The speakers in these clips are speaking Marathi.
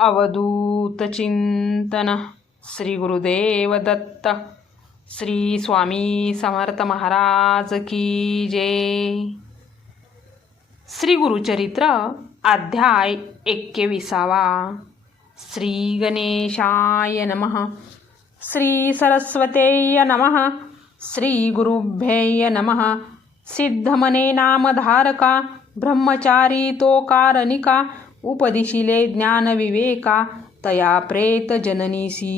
अवधूत चिंतन श्री गुरुदेव दत्त श्री स्वामी समर्थ महाराज की जय। श्री गुरुचरित्र अध्याय 21वा। श्री गणेशाय नमः। श्री सरस्वतेय नमः। श्री गुरुभ्ये नमः। सिद्धमने नामधारका ब्रह्मचारी तो कारणिका उपदिशिले ज्ञान विवेका तया प्रेत जननीसी।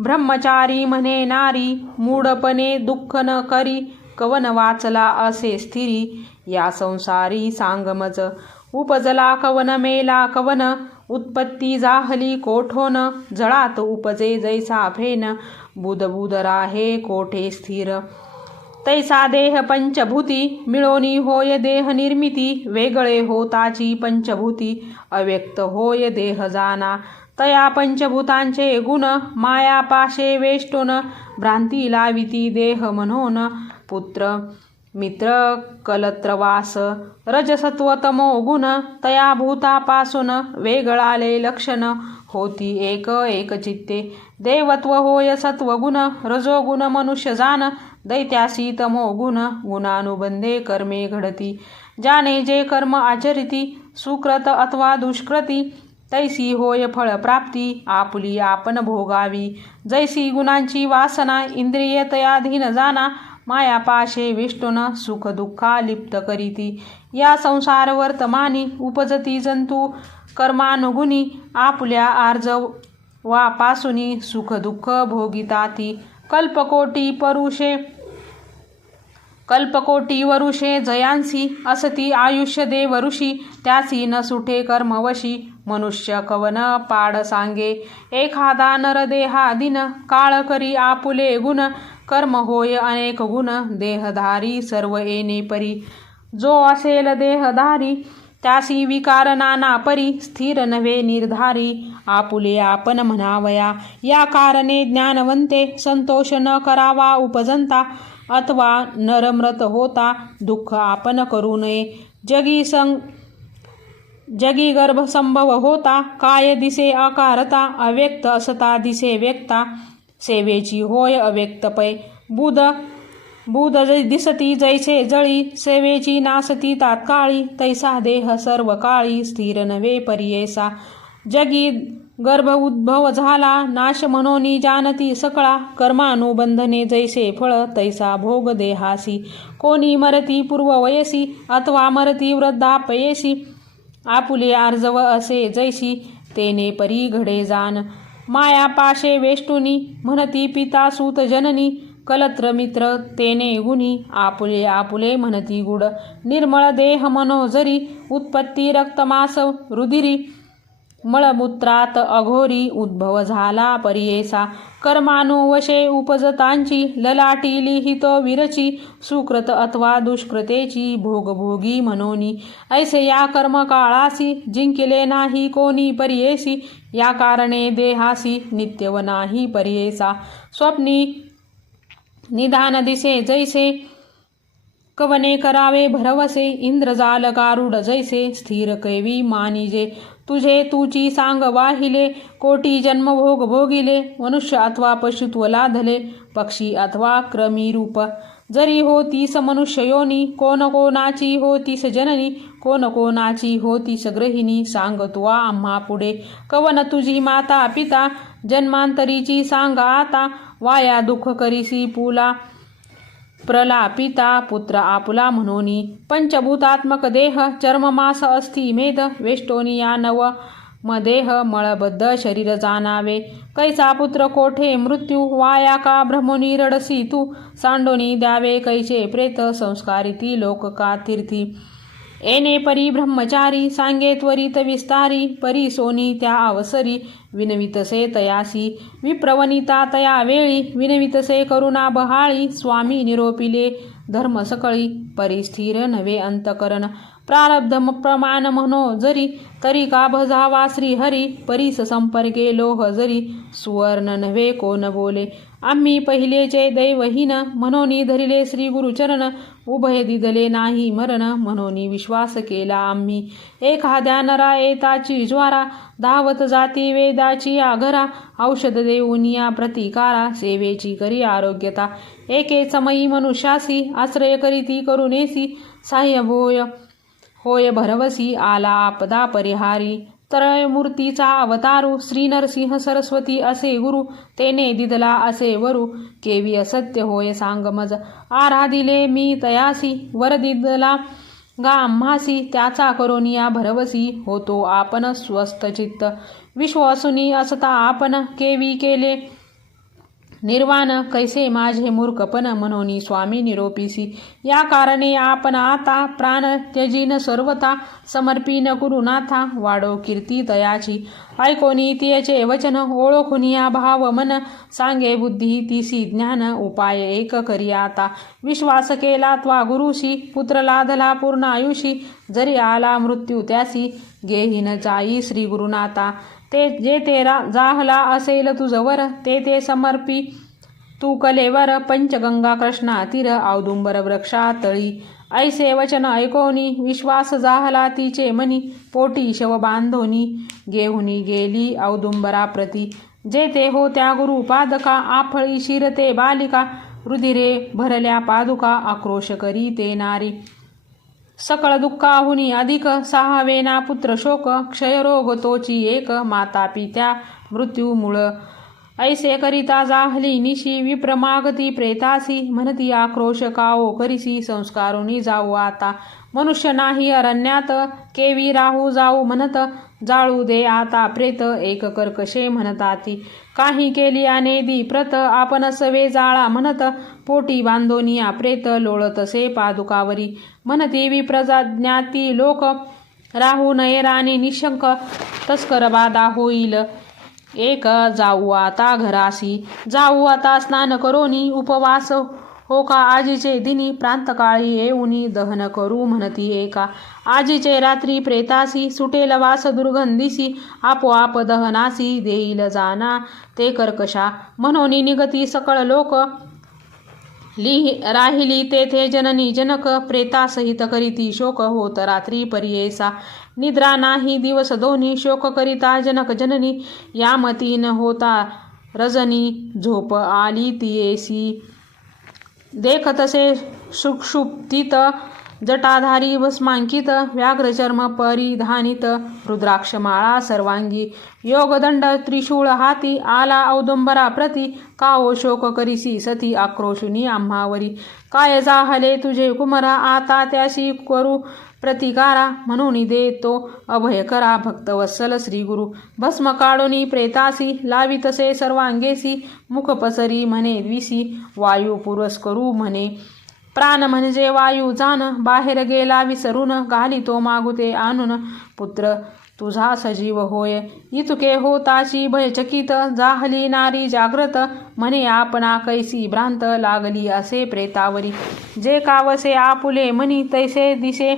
ब्रह्मचारी म्हणे नारी मूढपणे दुःख न करी कवन वाचला असे स्थिरी। या संसारी सांगमज उपजला कवन मेला कवन उत्पत्ती जाहली कोठोन जळात उपजे जैसा फेन बुध राहे कोठे स्थिर। तैसा देह पंचभूती मिळोनी होय देह निर्मिती वेगळे होताची पंचभूती अव्यक्त होय देह जाना। तया पंचभूतांचे गुण माया पाशे वेष्टोन भ्रांती लाविती देह म्हणून पुत्र मित्र कलत्रवास रजसत्व तमो गुण तया भूतापासून वेगळाले लक्षण होती एक चित्ते। देवत्व होय सत्वगुण रजोगुण मनुष्य जान दैत्यासी तमो गुण गुणानुबंधे कर्मे घडती। ज्याने जे कर्म आचरिती सुकृत अथवा दुष्कृती तैसी होय फळ प्राप्ती आपुली आपण भोगावी। जैसी गुणांची वासना इंद्रिय तयाधीन जाना मायापाशे विष्टुन सुख दुःखा लिप्त करीती। या संसार वर्तमानी उपजती जंतू कर्मानुगुणी आपुल्या आर्जवापासूनी सुख दुःख भोगिताती। कल्पकोटी वरुषे जयांसी असती आयुष्य देव ऋषी त्यासी न सुठे कर्मवशी मनुष्य कवन पाड सांगे। एखादा नरदेहादिन काळ करी आपुले गुण कर्म होय अनेक गुण देहधारी सर्व येणे परी। जो असेल देहधारी त्यासी विकार नाना परी स्थिर नव्हे निर्धारी आपुले आपण म्हणावया। या कारणे ज्ञानवंते संतोष न करावा उपजंता अथवा नरमृत होता दुःख आपण करू नये। जगी गर्भसंभव होता काय दिसे आकारता अव्यक्त असता दिसे व्यक्ता सेवेची होय अव्यक्त पै। बुध दिसती जैसे जळी सेवेची नासती तात्काळी तैसा देह सर्व काळी स्थिर नव्हे पर्येसा। जगी गर्भ उद्भव झाला नाश म्हणोनी जानती सकळा कर्मानुबंधने जैसे फळ तैसा भोग देहासी। कोणी मरती पूर्व वयसी अथवा मरती वृद्धापयेसी आपुले आर्जव असे जैसी तेने परी घडे जान। माया पाशे वेष्टुनी म्हणती पिता सूत जननी कलत्र मित्र तेने गुणी आपुले म्हणती गुड। निर्मळ देह मनोजरी उत्पत्ती रक्तमास रुधिरी मळमूत्रात अघोरी उद्भव झाला पर्येसा। कर्मानुवशे उपजतांची ललाटी लिहितो विरची सुकृत अथवा दुष्कृतेची भोगभोगी मनोनी। ऐसे या कर्मकाळासी जिंकले नाही कोणी पर्येसी या कारणे देहासी नित्यव नाही पर्येसा। स्वप्नी निधान दिसे जैसे कवने करावे भरवसे इंद्रजाल गारुड जैसे स्थिर कैवी मानिजे। तुझे तुची सांग वाहिले कोटी जन्म भोग भोगिले मनुष्य अथवा पशुत्व लाधले पक्षी अथवा क्रमी रूप। जरी होतीस मनुष्य योनी कोण कोणाची होतीस जननी कोण कोणाची होतीस गृहिणी सांग तुवा आम्हा पुढे। कवन तुझी माता पिता जन्मांतरीची सांग आता वाया दुःख करीसी पुला प्रलापिता पुत्र आपुला म्हणोनी। पंचभूतात्मक देह चर्ममास अस्थि मेद वेष्टोनी या नव मदेह मळबद्ध शरीर जाणावे। कैसा पुत्र कोठे मृत्यू वाया का भ्रमोनी रडसी तू सांडोनी द्यावे कैचे प्रेत संस्कारिती लोक का तीर्थी। येणे परी ब्रह्मचारी सांगे त्वरित विस्तारी परी सोनी त्या अवसरी विनवितसे तयासी। विप्रवनिता तया वेळी विनवितसे करुणा बहाळी स्वामी निरोपिले धर्म सकळी परिस्थिर नवे अंतकरण। प्रारब्ध प्रमाण म्हणो जरी तरी का भजावा श्रीहरी परीस संपर्के लोह जरी सुवर्ण नव्हे कोण बोले आम्ही पहिलेचे दैवहीन म्हणून धरिले श्री गुरुचरण उभय दिदले नाही मरण म्हणून विश्वास केला आम्ही एखाद्या नरा येताची ज्वारा धावत जाती वेदाची आघरा औषध देऊन या प्रतिकारा सेवेची करी आरोग्यता एके समयी मनुष्यासी आश्रय करीती करुणेसी साह्य होय भरवसी आला आपदा परिहारी तरय मूर्तीचा अवतारू श्री नरसिंह सरस्वती असे गुरु तेने दिदला असे वरू केवी असत्य होय सांग मज आराधिले मी तयासी वर दिदला गा आम्हासी त्याचा करोनिया भरवसी होतो आपण स्वस्थ चित्त विश्वासुनी असता आपण केवी केले निर्वाण कैसे माझे मूर्खपण म्हणून स्वामी निरोपीसी या कारणे आपण आता प्राण त्यजीन सर्वता समर्पीन कुरुनाथा वाढो कीर्ती तयाची ऐकोनी तियचे वचन ओळखुनिया भाव मन सांगे बुद्धी तिसी ज्ञान उपाय एक करी आता विश्वास केला त्वा गुरुशी पुत्र लादला पूर्ण आयुषी जरी आला मृत्यू त्यासी गेहीन जाई श्री गुरुनाथा ते जे ते जाहला असेल तुझवर ते समर्पी तू कलेवर पंचगंगा कृष्णा तीर औदुंबर वृक्षा तळी ऐसे वचन ऐकोनी विश्वास जाहला तिचे मनी पोटी शव बांधोनी गेहुनी गेली औदुंबरा प्रती जे ते हो त्या गुरु पादका आफळी शिरते बालिका रुधिरे भरल्या पादुका आक्रोश करी ते नारी सकळ दुःखाहुनी अधिक सहावेना पुत्र शोक क्षयरोग तोची एक माता पित्या मृत्यू मूळ ऐसे करिता जाहली निशी विप्रमागती प्रेतासी म्हणती आक्रोश काओ करिसी संस्कारुनी जाऊ आता मनुष्य नाही अरण्यात केवी राहू जाऊ म्हणत जाळू दे आता प्रेत एक कर्कशे म्हणताती काही केली अनेदी प्रत आपण सवे जाळा म्हणत पोटी बांधोनिया प्रेत लोळतसे पादुकावरी म्हणती विप्रज्ञाती लोक राहू नये राणी निशंक तस्कर बाधा होईल एक जाऊ आता घरासी जाऊ आता स्नान करोनी उपवास हो का आजीचे दिनी प्रांतकाळी येऊनी दहन करू म्हणती एका आजीचे रात्री प्रेतासी सुटेल वास दुर्गंधीसी आपोआप दहनासी देईल जाना ते कर्कशा म्हणून निगती सकळ लोक राहिली तेथे जननी जनक प्रेतासहित करीती शोक होत रात्री परियेसा निद्रा नाही दिवस दोन्ही शोक करिता जनक जननी यामती न होता रजनी झोप आली तियेसी देखतसे सुक्षुप्तीत जटाधारी भस्मांकित व्याघ्रचर्म परिधानित रुद्राक्षमाळा सर्वांगी योगदंड त्रिशूळ हाती आला औदुंबरा प्रती काओ शोक करिसी सती आक्रोशुनी आम्हावरी काय जाहले तुझे कुमरा आता त्याशी करू प्रतिकारा म्हणून देतो अभय करा भक्तवत्सल श्री गुरु भस्म काढोनी प्रेतासी लावितसे सर्वांगेसी मुख पसरी म्हणे द्विसी वायू पुरस्करू म्हणे प्राण म्हणजे वायू जान बाहेर गेला विसरून घालितो मागुते आणून पुत्र तुझा सजीव होय इतुके होताची भयचकित जाहली नारी जाग्रत म्हणे आपणा कैसी भ्रांत लागली असे प्रेतावरी जे कावसे आपुले मनी तैसे दिसे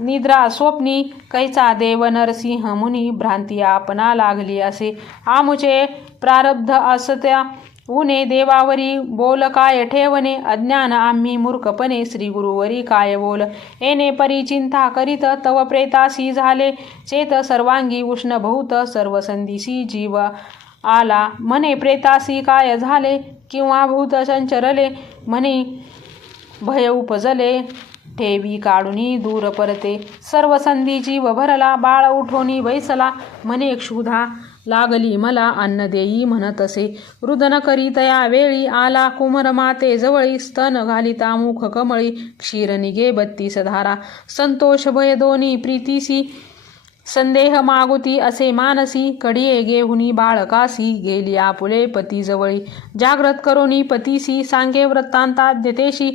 निद्रा स्वप्नी कैचा देव नरसिंह मुनी भ्रांती आपणा लागली असे आमुचे प्रारब्ध असत्या उने देवावरी बोल काय ठेवणे अज्ञान आम्ही मूर्खपणे श्री गुरुवरी काय बोल येणे परी चिंता करीत तव प्रेतासी झाले चेत सर्वांगी उष्ण बहुत सर्व संधीसी जीव आला म्हणे प्रेतासी काय झाले किंवा भूत संचरले म्हणे भय उपजले ठेवी काढुनी दूर परते सर्व संधी जीव भरला बाळ उठोनी बैसला म्हणे क्षुधा लागली मला अन्न देई म्हणतसे रुदन करीतया वेळी आला कुमर माते जवळी स्तन घालिता मुख कमळी क्षीर निगे 32 धारा संतोष भय दोन्ही प्रीतीसी संदेह मागुती असे मानसी कडिये गेहुनी बाळकासी गेली आपुले पती जवळी जागृत करोनी पतीसी सांगे वृत्तांतात देतेशी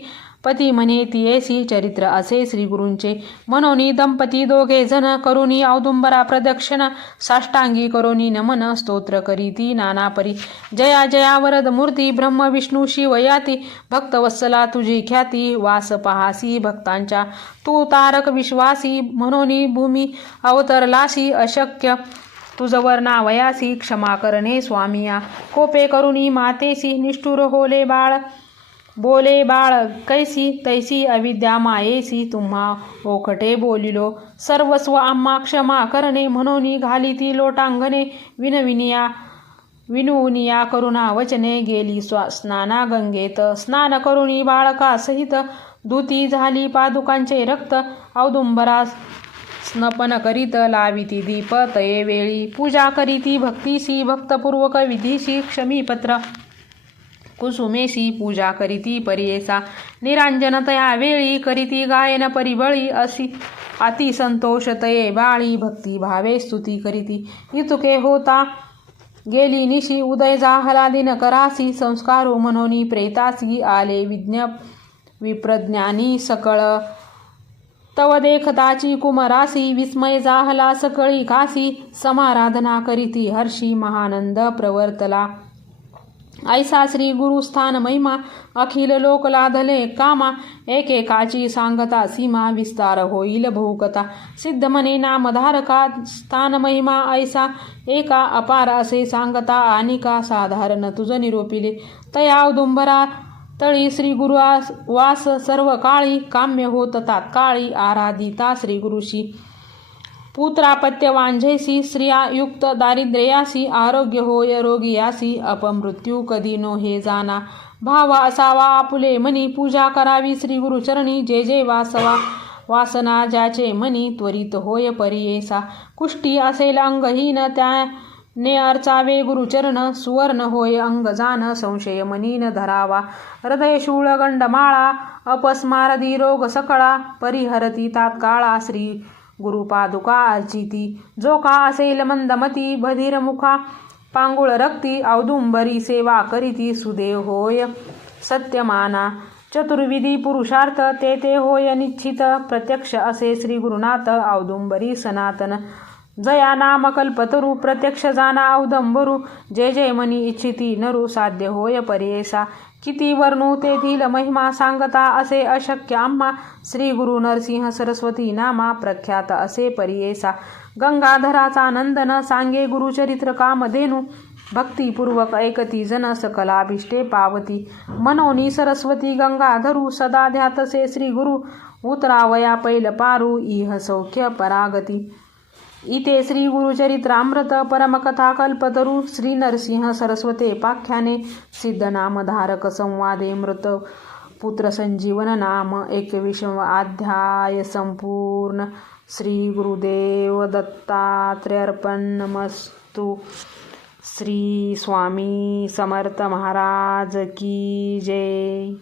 पती म्हणे ती ऐसी चरित्र असे श्रीगुरूंचे. म्हणून दंपती दोघे जण करुणी औदुंबरा प्रदक्षिण साष्टांगी करुणी नमन स्तोत्र करीती नाना परी. जया जया वरद मूर्ती ब्रह्म विष्णू शिव याती. भक्तवत्सला तुझी ख्याती वास पहासी भक्तांच्या. तू तारक विश्वासी म्हणून भूमी अवतरलासी. अशक्य तुझवर नावयासी क्षमा करणे स्वामिया. कोपे करुणी मातेसी निष्ठुर होले बाळ बोले बाळ कैसी तैसी अविद्या मायेसी. तुम्हा ओखटे बोलिलो सर्वस्व आम्हा क्षमा करणे. म्हणून घाली ती लोटांगणे विनुनिया करुणा वचने. गेली स्नाना गंगेत स्नान करुणी बाळका सहित. धुती झाली पादुकांचे रक्त औदुंबरा स्नपन करीत. लाविती दीप तये वेळी पूजा करीती भक्तीसी. भक्तपूर्वक विधीशी क्षमीपत्र कुसुमेसी पूजा करीती परियेसा. निरांजन तया वेळी करीती गायन परिबळी. अशी अति संतोष तये बाळी भक्ती भावे स्तुती करीती. इतुके होता गेली निशी उदय जाहला दिन करासी. संस्कारू म्हणून प्रेतासी आले विप्रज्ञानी सकळ. तव देखताची कुमरासी विस्मय जाहला सकळी कासी. समाराधना करीती हर्षी महानंद प्रवर्तला. ऐसा श्री गुरुस्थान महिमा अखिल लोक लाधले कामा. एकेकाची सांगता सीमा विस्तार होईल बहुकथा. सिद्ध म्हणे नामधारका स्थान महिमा ऐसा एका. अपार असे सांगता आनिका साधारण तुझ निरोपिले. तया औदुंबरा तळी श्री गुरुवास वास सर्व काळी. काम्य होत तात्काळी आराधिता श्री गुरुशी. पुत्रापत्य वांझेसी स्त्रिया युक्त दारिद्र्यासी. आरोग्य होय रोगियासी अपमृत्यू कधी नो हे जाना. भाव असावा आपुले मनी पूजा करावी श्री गुरुचरणी. जे जे वासना ज्याचे मनी त्वरित होय परियेसा. कुष्टी असेल अंगहीन त्याने अर्चावे गुरुचरण. सुवर्ण होय अंग जान संशय मनीन धरावा. हृदय शूळ गंडमाळा अपस्मारदी रोग सकळा. परिहरती तात्काळा श्री गुरुपादुका अर्चिती. जो का असेल मंदमती बधीर मुखा पांगुळ रक्ती. औदुंबरी सेवा करीती सुदेव होय सत्यमाना. चतुर्विधी पुरुषार्थ ते होय निश्चित. प्रत्यक्ष असे श्री गुरुनाथ औदुंबरी सनातन. जया नाम कल्पतरू प्रत्यक्ष जाना औदुंबरू. जे जे मनी इच्छिती नरू साध्य होय परियेसा. किती वर्णू तेथील महिमा सांगता असे अशक्य आम्हा. श्री गुरु नरसिंह सरस्वती नामा प्रख्यात असे परियेसा. गंगाधराचा नंदन सांगे गुरुचरित्र कामधेनू. भक्तिपूर्वक ऐकती जन सकलाभिष्टे पावती. मनोनी सरस्वती गंगाधरू सदा ध्यातसे श्री गुरु. उतरावया पैल पारू इह सौख्य परागती. इथे श्री गुरुचरित्रामृत परमकथा कल्पतरू. श्री नरसिंह सरस्वते पाख्याने सिद्धनामधारक संवादे मृत पुत्र संजीवन नाम 21वा अध्याय संपूर्ण. श्री गुरुदेव दत्तात्रेयार्पणमस्तु. श्री स्वामी समर्थ महाराज की जय.